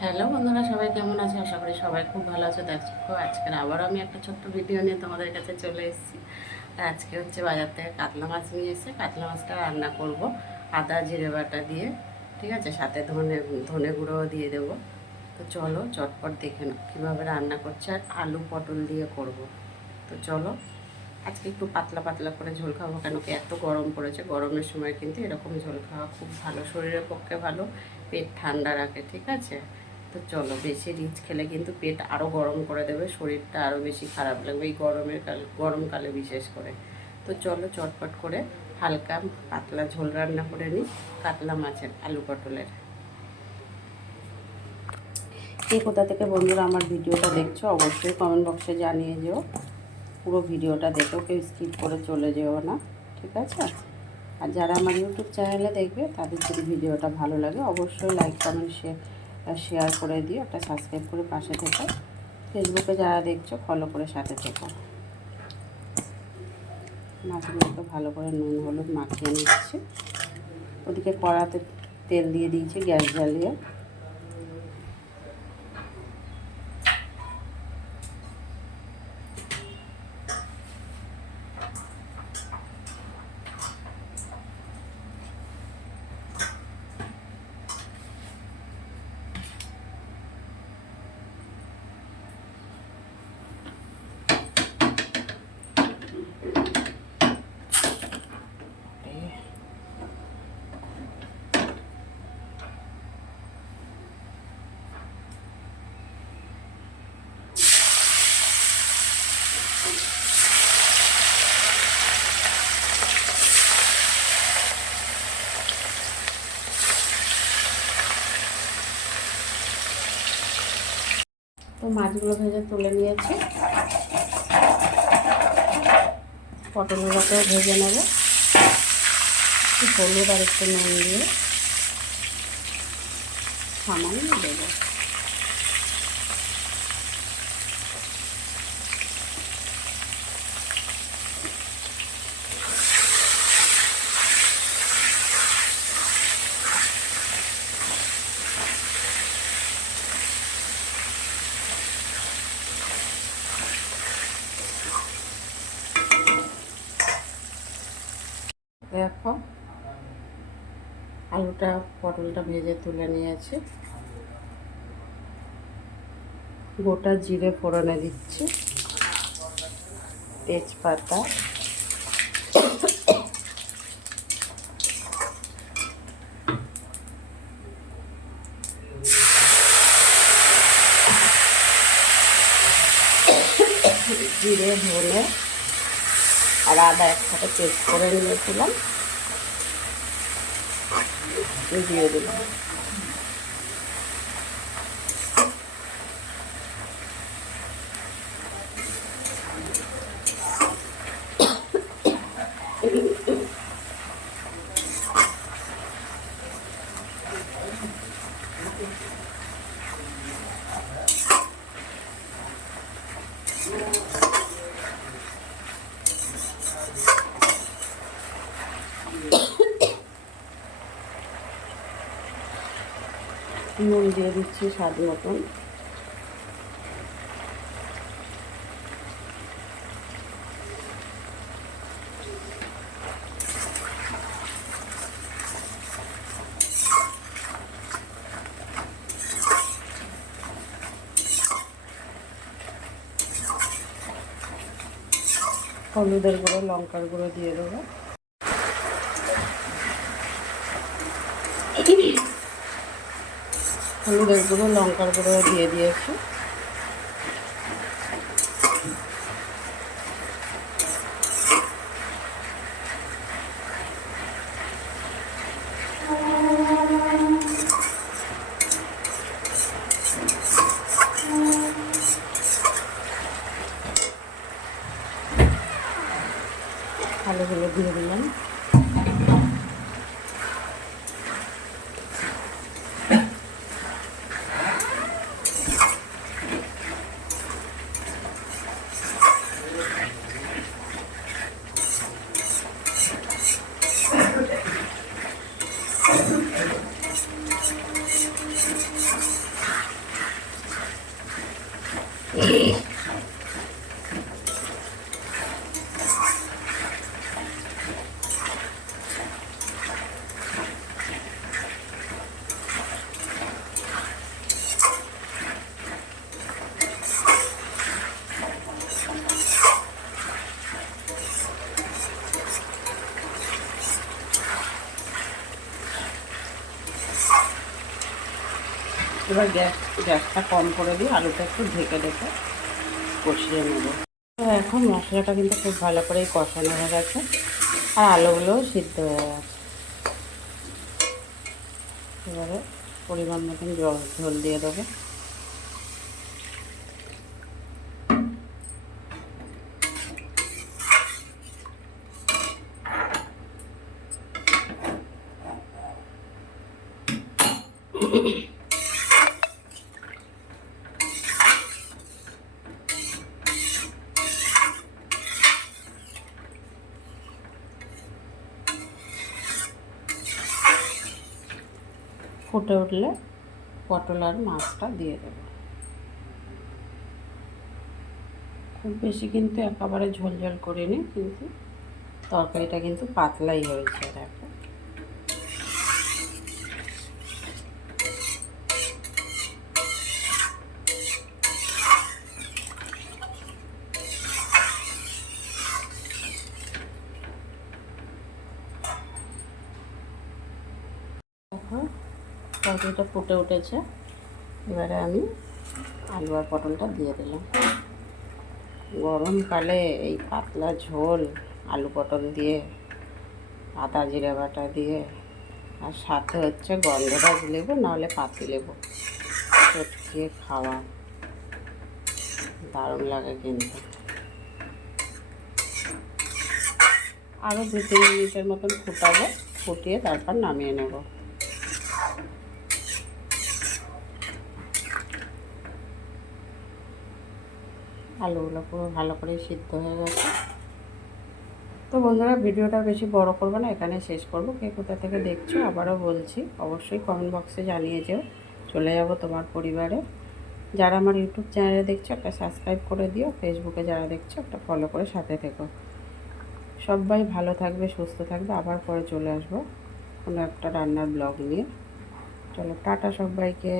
Hello বন্ধুরা, সবাই কেমন আছে? আশা করি সবাই খুব ভালো আছে। দেখো, আজকের আবারও আমি একটা ছোট্ট ভিডিও নিয়ে তোমাদের কাছে চলে এসেছি। আর আজকে হচ্ছে বাজার থেকে কাতলা মাছ নিয়ে এসে কাতলা মাছটা রান্না করব আদা জিরে বাটা দিয়ে। ঠিক আছে, সাথে ধনে ধনে গুঁড়োও দিয়ে দেবো। তো চলো চটপট দেখে নাও কীভাবে রান্না করছে। আর আলু পটল দিয়ে করব। তো চলো, আজকে একটু পাতলা পাতলা করে ঝোল খাবো, কেন কি এত গরম পড়েছে। গরমের সময় কিন্তু এরকম ঝোল খাওয়া খুব ভালো, শরীরের পক্ষে ভালো, পেট ঠান্ডা রাখে। ঠিক আছে, তো চলো, বেশি রিচ খেলে কিন্তু পেট আরও গরম করে দেবে, শরীরটা আরও বেশি খারাপ লাগবে এই গরমকালে বিশেষ করে। তো চলো চটপট করে হালকা পাতলা ঝোল রান্না করে নিই কাতলা মাছের আলু পটলের। কে কোথা থেকে বন্ধুরা আমার ভিডিওটা দেখছো অবশ্যই কমেন্ট বক্সে জানিয়ে যেও। পুরো ভিডিওটা দেখো, কেউ স্কিপ করে চলে যেও না, ঠিক আছে? আর যারা আমার ইউটিউব চ্যানেলে দেখবে তাদের যদি ভিডিওটা ভালো লাগে অবশ্যই লাইক কমেন্ট শেয়ার করে দিও, একটা সাবস্ক্রাইব করে পাশে থেকো। ফেসবুকে যারা দেখছো ফলো করে সাথে থেকো। মাছগুলোকে ভালো করে নুন হলুদ মাখিয়ে নিচ্ছি। ওদিকে কড়াতে তেল দিয়ে দিয়েছি গ্যাস জ্বালিয়ে। তো মাছগুলো ভেজে তুলে নিয়েছি, পটলগুলোকেও ভেজে নেব হলুদ আর একটু নুন দিয়ে সামান্য দেবো। দেখো, আলুটা পটলটা ভেজে তুলে নিয়েছি। গোটা জিরে ফোড়নে দিচ্ছি, তেজপাতা, জিরে ধনে আর আদা একসাথে পেস্ট করে নিয়েছিলাম, দিয়ে দিলাম। নুন দিয়ে দিচ্ছি স্বাদ মতন। হলুদের গুঁড়ো লঙ্কার গুঁড়ো দিয়ে দেবো। হলুদের গুঁড়ো লঙ্কার গুঁড়ো দিয়ে দিয়েছি। আলুগুলো দিয়ে দিলাম। এবার গ্যাসটা কম করে দিয়ে আলুটা একটু ঢেকে ঢেকে কষিয়ে নেব। এখন মশলাটা কিন্তু খুব ভালো করেই কষানো হয়ে গেছে আর আলুগুলোও সিদ্ধ হয়ে গেছে। এবারে পরিমাণ মতন ঝোল দিয়ে দেবো। ফুটে উঠলে পটল আর মাছটা দিয়ে দেবো। খুব বেশি কিন্তু একেবারে ঝোল ঝোল করিনি, কিন্তু তরকারিটা কিন্তু পাতলাই হয়েছে। দেখো দেখো তরকারিটা ফুটে উঠেছে। এবারে আমি আলু আর পটলটা দিয়ে দিলাম। গরমকালে এই পাতলা ঝোল আলু পটল দিয়ে, আদা জিরে বাটা দিয়ে, আর সাথে হচ্ছে গন্ধরাজ লেবু নাহলে পাতি লেবু চটকিয়ে খাওয়া, দারুণ লাগে কিন্তু। আরও 2-3 মিনিটের মতন ফুটাবো, ফুটিয়ে তারপর নামিয়ে নেব। আলুগুলো পুরো ভালো করে সিদ্ধ হয়ে গেছে। তো বন্ধুরা, ভিডিওটা বেশি বড় করবো না, এখানে শেষ করব। কে কোথা থেকে দেখছো আবারও বলছি, অবশ্যই কমেন্ট বক্সে জানিয়ে যেও। চলে যাব তোমার পরিবারে। যারা আমার ইউটিউব চ্যানেলে দেখছো একটা সাবস্ক্রাইব করে দিও, ফেসবুকে যারা দেখছো একটা ফলো করে সাথে থেকো। সবাই ভালো থাকবে, সুস্থ থাকবে। আবার পরে চলে আসবো কোনো একটা রান্নার ব্লগ নিয়ে। চলো টাটা সবাইকে।